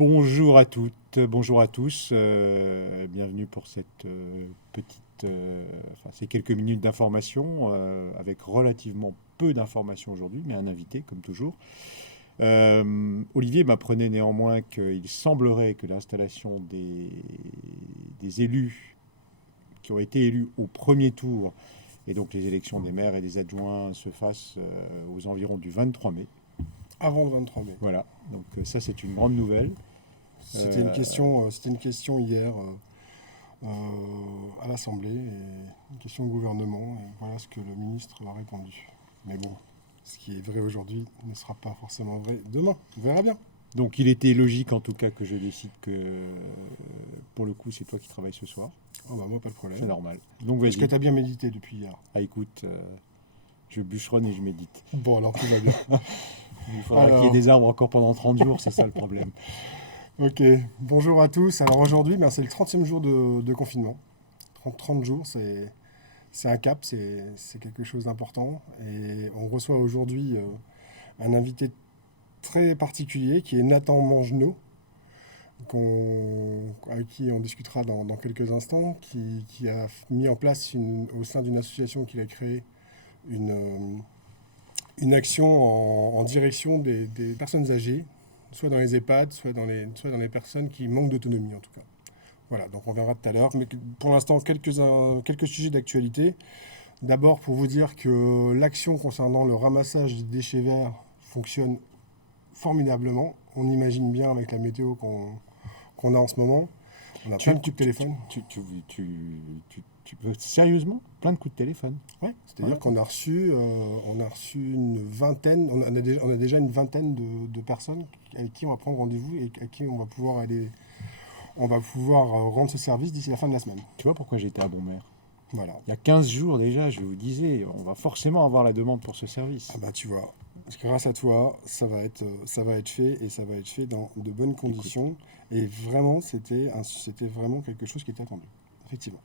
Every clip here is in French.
Bonjour à toutes, bonjour à tous. Bienvenue pour cette ces quelques minutes d'information avec relativement peu d'informations aujourd'hui, mais un invité comme toujours. Olivier m'apprenait néanmoins qu'il semblerait que l'installation des élus qui ont été élus au premier tour et donc les élections des maires et des adjoints se fassent aux environs du 23 mai. Avant le 23 mai. Voilà, donc ça c'est une grande nouvelle. C'était une question hier à l'Assemblée, une question au gouvernement, et voilà ce que le ministre a répondu. Mais bon, ce qui est vrai aujourd'hui ne sera pas forcément vrai demain, on verra bien. Donc il était logique en tout cas que je décide que pour le coup c'est toi qui travailles ce soir. Oh bah moi pas de problème. C'est normal. Donc vas-y. Est-ce que tu as bien médité depuis hier? Ah écoute, je bûcheronne et je médite. Bon alors tout va bien. Il faudra qu'il y ait des arbres encore pendant 30 jours, c'est ça le problème. Ok, bonjour à tous. Alors aujourd'hui, c'est le 30e jour de confinement. 30 jours, c'est un cap, c'est quelque chose d'important. Et on reçoit aujourd'hui un invité très particulier qui est Nathan Mangenot, avec qui on discutera dans quelques instants, qui a mis en place au sein d'une association qu'il a créée une action en direction des personnes âgées, soit dans les EHPAD, soit dans les personnes qui manquent d'autonomie en tout cas. Voilà, donc on verra tout à l'heure. Mais pour l'instant, quelques sujets d'actualité. D'abord, pour vous dire que l'action concernant le ramassage des déchets verts fonctionne formidablement. On imagine bien avec la météo qu'on a en ce moment. On a plein de coups de téléphone. Tu veux sérieusement plein de coups de téléphone? Oui, c'est-à-dire qu'on a reçu une vingtaine, on a déjà une vingtaine de personnes avec qui on va prendre rendez-vous et à qui on va pouvoir rendre ce service d'ici la fin de la semaine. Tu vois pourquoi j'étais à Bonmer? Voilà. Il y a 15 jours déjà, je vous disais, on va forcément avoir la demande pour ce service. Ah bah tu vois, parce que grâce à toi, ça va être fait et ça va être fait dans de bonnes conditions. Et vraiment, c'était vraiment quelque chose qui était attendu, effectivement.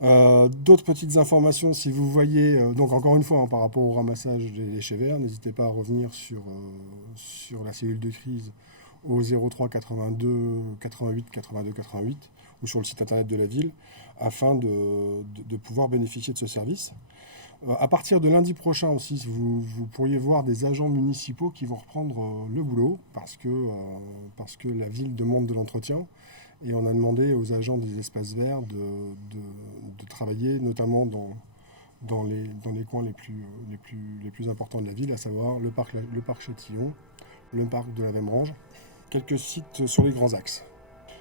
D'autres petites informations, si vous voyez, donc encore une fois, par rapport au ramassage des déchets verts, n'hésitez pas à revenir sur la cellule de crise au 03 82 88 82 88 ou sur le site internet de la ville afin de pouvoir bénéficier de ce service. À partir de lundi prochain aussi, vous pourriez voir des agents municipaux qui vont reprendre le boulot parce que la ville demande de l'entretien. Et on a demandé aux agents des espaces verts de travailler notamment dans les coins les plus importants de la ville, à savoir le parc Châtillon, le parc de la Vemrange, quelques sites sur les grands axes.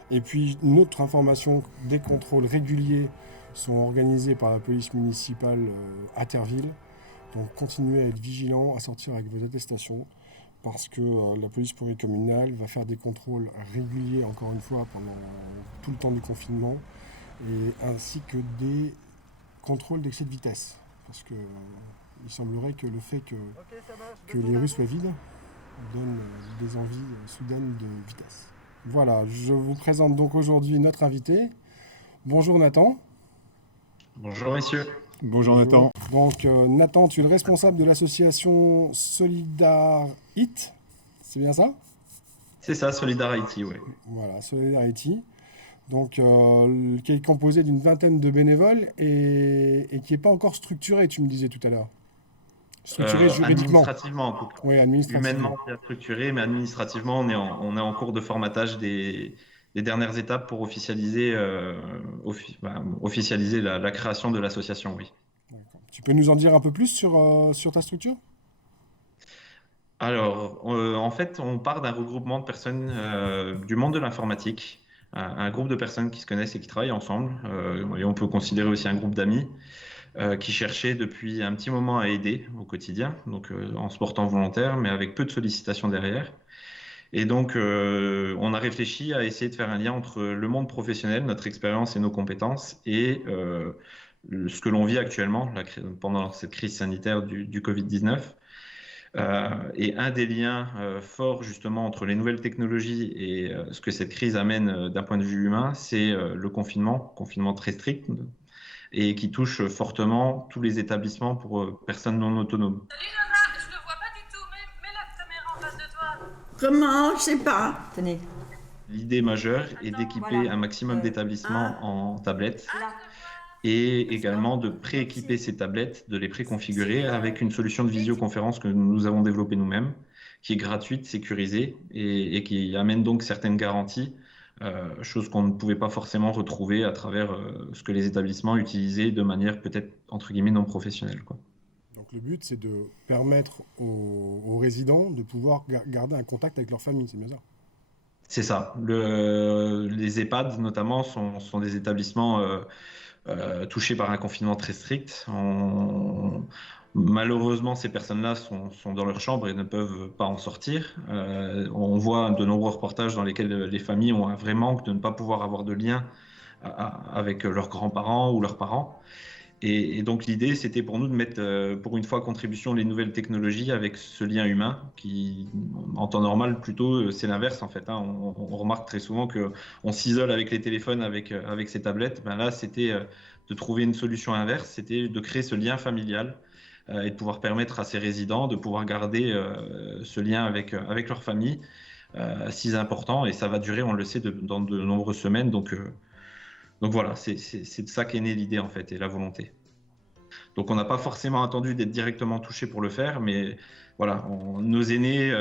Et puis une autre information, des contrôles réguliers sont organisés par la police municipale à Terville. Donc continuez à être vigilants, à sortir avec vos attestations, parce que la police pluricommunale va faire des contrôles réguliers, encore une fois, pendant tout le temps du confinement, ainsi que des contrôles d'excès de vitesse. Parce que il semblerait que le fait que les rues soient vides donne des envies soudaines de vitesse. Voilà, je vous présente donc aujourd'hui notre invité. Bonjour Nathan. Bonjour messieurs. Bonjour Nathan. Donc Nathan, tu es le responsable de l'association Solidarité, c'est bien ça? C'est ça, Solidarity, oui. Voilà, Solidarity. Donc qui est composé d'une vingtaine de bénévoles et qui n'est pas encore structuré, tu me disais tout à l'heure. Structuré juridiquement. Administrativement en tout cas. Oui, administrativement. Humainement bien structuré, mais administrativement on est en cours de formatage des dernières étapes pour officialiser la création de l'association, oui. Tu peux nous en dire un peu plus sur ta structure? Alors, en fait, on part d'un regroupement de personnes du monde de l'informatique, un groupe de personnes qui se connaissent et qui travaillent ensemble, et on peut considérer aussi un groupe d'amis qui cherchaient depuis un petit moment à aider au quotidien, donc en se portant volontaire, mais avec peu de sollicitations derrière. Et donc, on a réfléchi à essayer de faire un lien entre le monde professionnel, notre expérience et nos compétences, et ce que l'on vit actuellement pendant cette crise sanitaire du Covid-19. Et un des liens forts justement entre les nouvelles technologies et ce que cette crise amène d'un point de vue humain, c'est le confinement très strict, et qui touche fortement tous les établissements pour personnes non autonomes. Salut Nana, je ne vois pas du tout, mets la caméra en face de toi. Comment? Je sais pas. Tenez. L'idée majeure est d'équiper Voilà. un maximum d'établissements en tablettes et également de prééquiper ces tablettes, de les préconfigurer avec une solution de visioconférence que nous avons développée nous-mêmes, qui est gratuite, sécurisée et qui amène donc certaines garanties, chose qu'on ne pouvait pas forcément retrouver à travers ce que les établissements utilisaient de manière peut-être entre guillemets non professionnelle, quoi. Donc le but, c'est de permettre aux résidents de pouvoir garder un contact avec leur famille, c'est bien ça? C'est ça. Les EHPAD notamment sont des établissements touchés par un confinement très strict. Malheureusement, ces personnes-là sont dans leur chambre et ne peuvent pas en sortir. On voit de nombreux reportages dans lesquels les familles ont un vrai manque de ne pas pouvoir avoir de lien avec leurs grands-parents ou leurs parents. Et donc l'idée, c'était pour nous de mettre pour une fois à contribution les nouvelles technologies avec ce lien humain qui, en temps normal, plutôt, c'est l'inverse en fait, hein. On remarque très souvent qu'on s'isole avec les téléphones, avec ces tablettes. Ben là, c'était de trouver une solution inverse, c'était de créer ce lien familial et de pouvoir permettre à ces résidents de pouvoir garder ce lien avec leur famille, si important. Et ça va durer, on le sait, dans de nombreuses semaines. Donc voilà, c'est de ça qu'est née l'idée en fait et la volonté. Donc on n'a pas forcément attendu d'être directement touché pour le faire, mais voilà, nos aînés,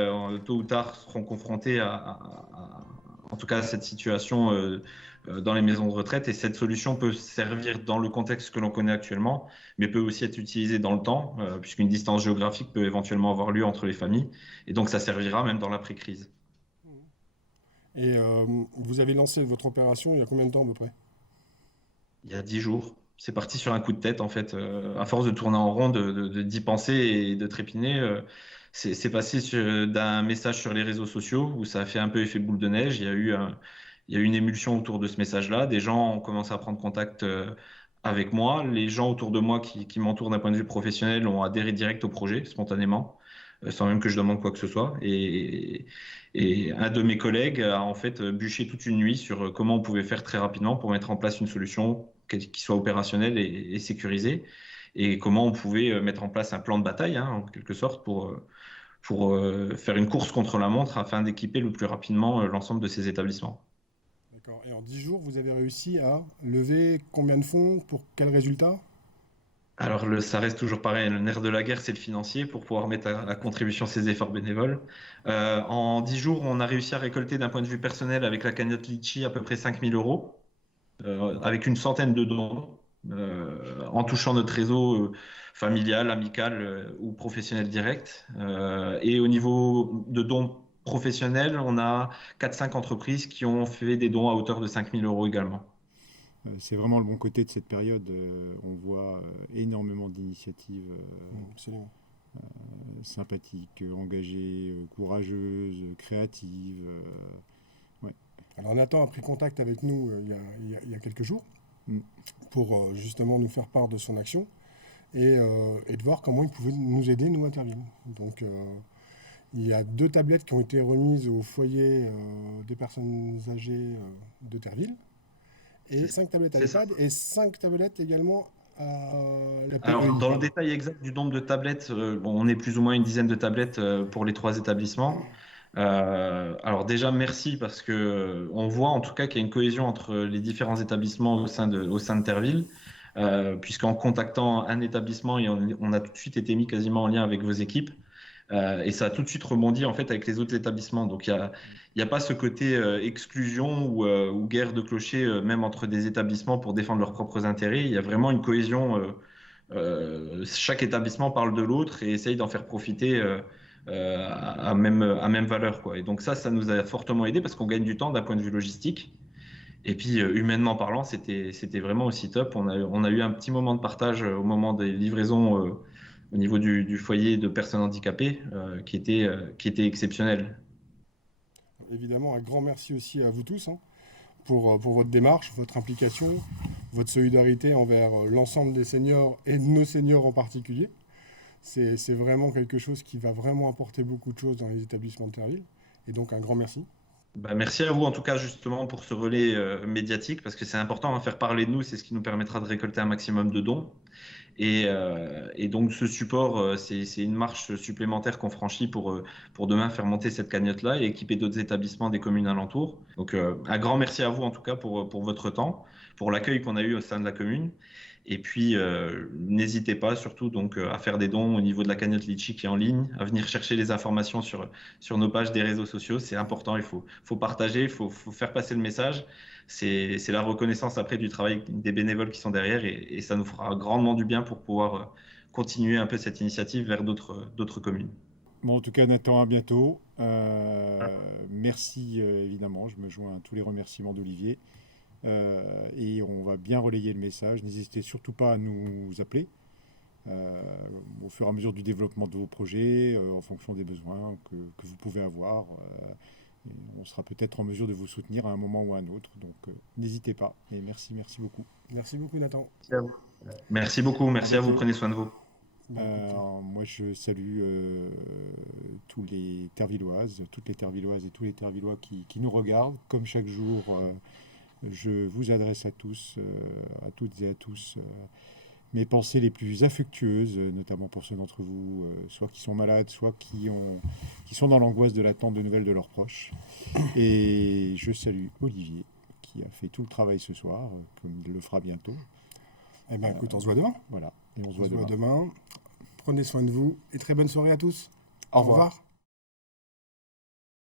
tôt ou tard, seront confrontés en tout cas à cette situation dans les maisons de retraite. Et cette solution peut servir dans le contexte que l'on connaît actuellement, mais peut aussi être utilisée dans le temps, puisqu'une distance géographique peut éventuellement avoir lieu entre les familles. Et donc ça servira même dans l'après-crise. Et vous avez lancé votre opération il y a combien de temps à peu près? Il y a 10 jours. C'est parti sur un coup de tête, en fait. À force de tourner en rond, d'y penser et de trépiner, c'est passé d'un message sur les réseaux sociaux où ça a fait un peu effet boule de neige. Il y a eu une émulsion autour de ce message-là. Des gens ont commencé à prendre contact avec moi. Les gens autour de moi qui m'entourent d'un point de vue professionnel ont adhéré direct au projet, spontanément, sans même que je demande quoi que ce soit. Et un de mes collègues a en fait bûché toute une nuit sur comment on pouvait faire très rapidement pour mettre en place une solution qui soit opérationnelle et sécurisée, et comment on pouvait mettre en place un plan de bataille, hein, en quelque sorte, pour faire une course contre la montre afin d'équiper le plus rapidement l'ensemble de ces établissements. D'accord. Et en 10 jours, vous avez réussi à lever combien de fonds pour quel résultat? Alors, ça reste toujours pareil. Le nerf de la guerre, c'est le financier pour pouvoir mettre à contribution ces efforts bénévoles. En 10 jours, on a réussi à récolter d'un point de vue personnel avec la cagnotte Litchi à peu près 5 000 euros, avec une centaine de dons, en touchant notre réseau familial, amical ou professionnel direct. Et au niveau de dons professionnels, on a 4-5 entreprises qui ont fait des dons à hauteur de 5 000 euros également. C'est vraiment le bon côté de cette période. On voit énormément d'initiatives Absolument. sympathiques, engagées, courageuses, créatives. Ouais. Alors Nathan a pris contact avec nous il y a quelques jours Mm. pour justement nous faire part de son action et de voir comment il pouvait nous aider, nous, à Terville. Donc il y a 2 tablettes qui ont été remises au foyer des personnes âgées de Terville et 5 tablettes à C'est ça. l'EHPAD et 5 tablettes également à la Alors, PEI. dans le détail exact du nombre de tablettes, bon, on est plus ou moins une dizaine de tablettes pour les 3 établissements. Alors déjà, merci parce que on voit en tout cas qu'il y a une cohésion entre les différents établissements au sein de Terville, puisqu'en contactant un établissement, on a tout de suite été mis quasiment en lien avec vos équipes. Et ça a tout de suite rebondi en fait avec les autres établissements. Donc il y a pas ce côté exclusion ou guerre de clochers même entre des établissements pour défendre leurs propres intérêts. Il y a vraiment une cohésion. Chaque établissement parle de l'autre et essaye d'en faire profiter à même valeur, quoi. Et donc ça nous a fortement aidé parce qu'on gagne du temps d'un point de vue logistique. Et puis humainement parlant, c'était vraiment aussi top. On a eu un petit moment de partage au moment des livraisons au niveau du foyer de personnes handicapées qui était exceptionnel. Évidemment, un grand merci aussi à vous tous pour votre démarche, votre implication, votre solidarité envers l'ensemble des seniors et de nos seniors en particulier. C'est vraiment quelque chose qui va vraiment apporter beaucoup de choses dans les établissements de Terville. Et donc un grand merci. Bah, merci à vous en tout cas justement pour ce relais médiatique parce que c'est important à faire parler de nous, c'est ce qui nous permettra de récolter un maximum de dons. Et donc ce support, c'est une marche supplémentaire qu'on franchit pour demain faire monter cette cagnotte-là et équiper d'autres établissements des communes alentours. Donc un grand merci à vous en tout cas pour votre temps, pour l'accueil qu'on a eu au sein de la commune. Et puis n'hésitez pas surtout donc à faire des dons au niveau de la cagnotte Litchi qui est en ligne, à venir chercher les informations sur nos pages des réseaux sociaux. C'est important, faut partager, faut faire passer le message. C'est la reconnaissance après du travail des bénévoles qui sont derrière et ça nous fera grandement du bien pour pouvoir continuer un peu cette initiative vers d'autres communes. Bon, en tout cas, Nathan, à bientôt. Merci, évidemment. Je me joins à tous les remerciements d'Olivier. Et on va bien relayer le message. N'hésitez surtout pas à nous appeler au fur et à mesure du développement de vos projets, en fonction des besoins que vous pouvez avoir. On sera peut-être en mesure de vous soutenir à un moment ou à un autre. Donc, n'hésitez pas. Et merci beaucoup. Merci beaucoup, Nathan. Merci beaucoup, merci à vous, prenez soin de vous. Moi, je salue tous les Tervilloises, toutes les Tervilloises et tous les Tervillois qui nous regardent. Comme chaque jour, je vous adresse à tous, à toutes et à tous, mes pensées les plus affectueuses, notamment pour ceux d'entre vous, soit qui sont malades, soit qui sont dans l'angoisse de l'attente de nouvelles de leurs proches. Et je salue Olivier, qui a fait tout le travail ce soir, comme il le fera bientôt. Eh bien, écoute, on se voit demain. Voilà, et on se On voit se voit demain. demain. Prenez soin de vous et très bonne soirée à tous. Au revoir.